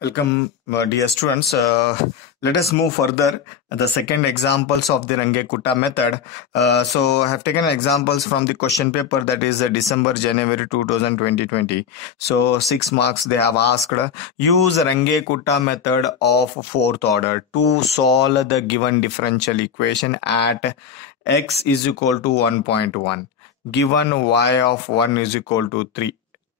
Welcome, dear students. Let us move further. The second examples of the Range-Kutta method. So I have taken examples from the question paper, that is December-January 2020. So 6 marks they have asked. Use Range-Kutta method of fourth order to solve the given differential equation at x is equal to 1.1. Given y of 1 is equal to 3.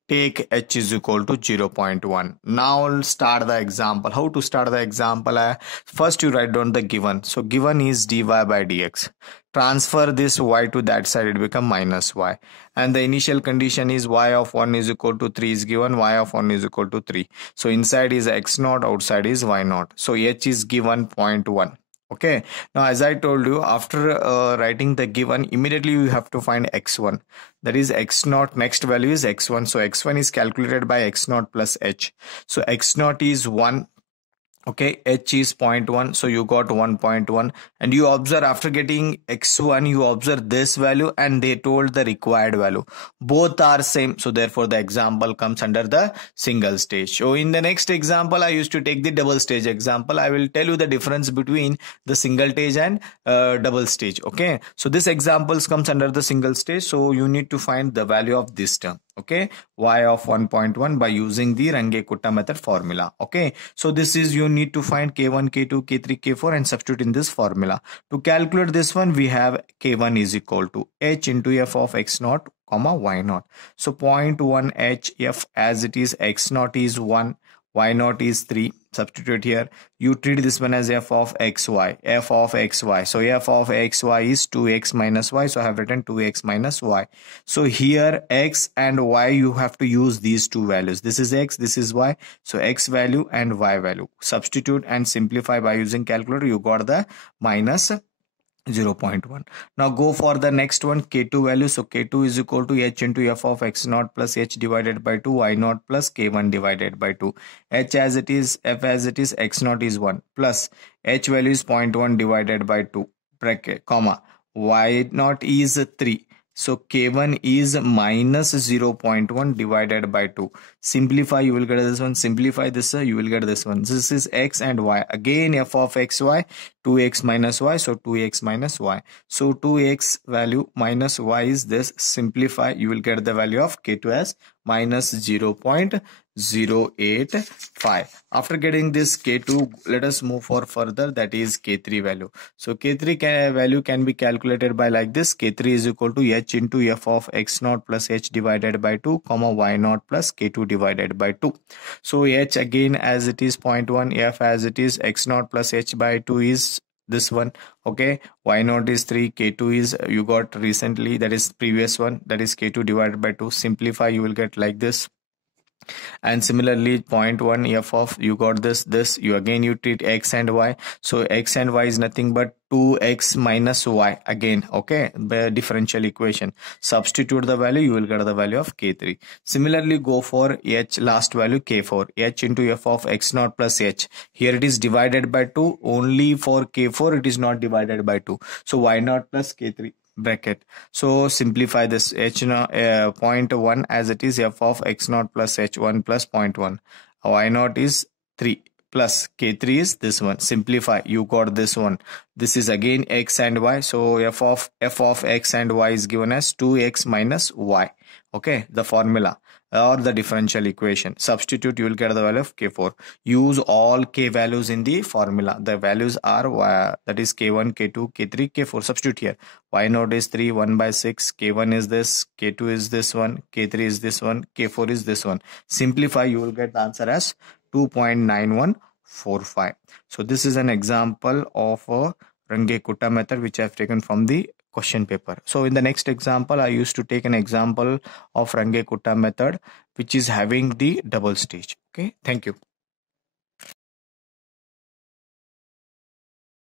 Take h is equal to 0.1. Now I'll start the example. How to start the example? First you write down the given. So given is dy by dx. Transfer this y to that side, it become minus y. And the initial condition is y of 1 is equal to 3 is given, y of 1 is equal to 3. So inside is x naught, outside is y naught. So h is given 0.1. Okay, now as I told you, after writing the given, immediately you have to find x1, that is x naught. Next value is x1, so x1 is calculated by x naught plus h. So x naught is 1. Okay, h is 0.1, so you got 1.1. And you observe, after getting x1, you observe this value and they told the required value. Both are same, so therefore the example comes under the single stage. So in the next example, I used to take the double stage example. I will tell you the difference between the single stage and double stage. Okay, so this examples comes under the single stage, so you need to find the value of this term. Okay, y of 1.1 by using the Range-Kutta method formula. Okay, so this is, you need to find k1, k2, k3, k4 and substitute in this formula. To calculate this one, we have k1 is equal to h into f of x naught comma y naught. So 0.1 h f as it is, x naught is 1, y naught is 3. Substitute here. You treat this one as f of xy, f of xy. So f of xy is 2x minus y. So I have written 2x minus y. So here x and y, you have to use these two values. This is x, this is y. So x value and y value. Substitute and simplify by using calculator. You got the minus 0.1. Now go for the next one, k2 value. So k2 is equal to h into f of x naught plus h divided by 2, y naught plus k1 divided by 2. H as it is, f as it is, x naught is 1 plus h value is 0.1 divided by 2 bracket comma y naught is 3. So k1 is minus 0.1 divided by 2. Simplify, you will get this one. Simplify this, you will get this one. This is x and y. Again f of xy, 2x minus y. So 2x minus y. So 2x value minus y is this. Simplify, you will get the value of k2 as minus 0.085. After getting this k2, let us move for further, that is k3 value. So k3 value can be calculated by like this. k3 is equal to h into f of x naught plus h divided by 2 comma y naught plus k2 divided by 2. So h again as it is 0.1, f as it is, x naught plus h by 2 is this one. Okay, y naught is 3, k2 is, you got recently, that is previous one, that is k2 divided by 2. Simplify, you will get like this. And similarly 0.1 f of, you got this you again you treat x and y. So x and y is nothing but 2x minus y again. Okay, the differential equation. Substitute the value, you will get the value of k3. Similarly go for h, last value k4, h into f of x naught plus h. Here it is divided by 2, only for k4 it is not divided by 2. So y naught plus k3 bracket. So simplify this, h 0.1 as it is, f of x naught plus h1 plus 0.1, y naught is 3 plus k3 is this one. Simplify, you got this one. This is again x and y. So f of x and y is given as 2x minus y. Okay, the formula or the differential equation. Substitute, you will get the value of k4. Use all k values in the formula. The values are that is k1, k2, k3, k4. Substitute here. Y naught is 3, 1 by 6. K1 is this, k2 is this one, k3 is this one, k4 is this one. Simplify, you will get the answer as 2.9145. So this is an example of a Range-Kutta method which I have taken from the question paper. So in the next example, I used to take an example of Range-Kutta method which is having the double stage. Okay, thank you.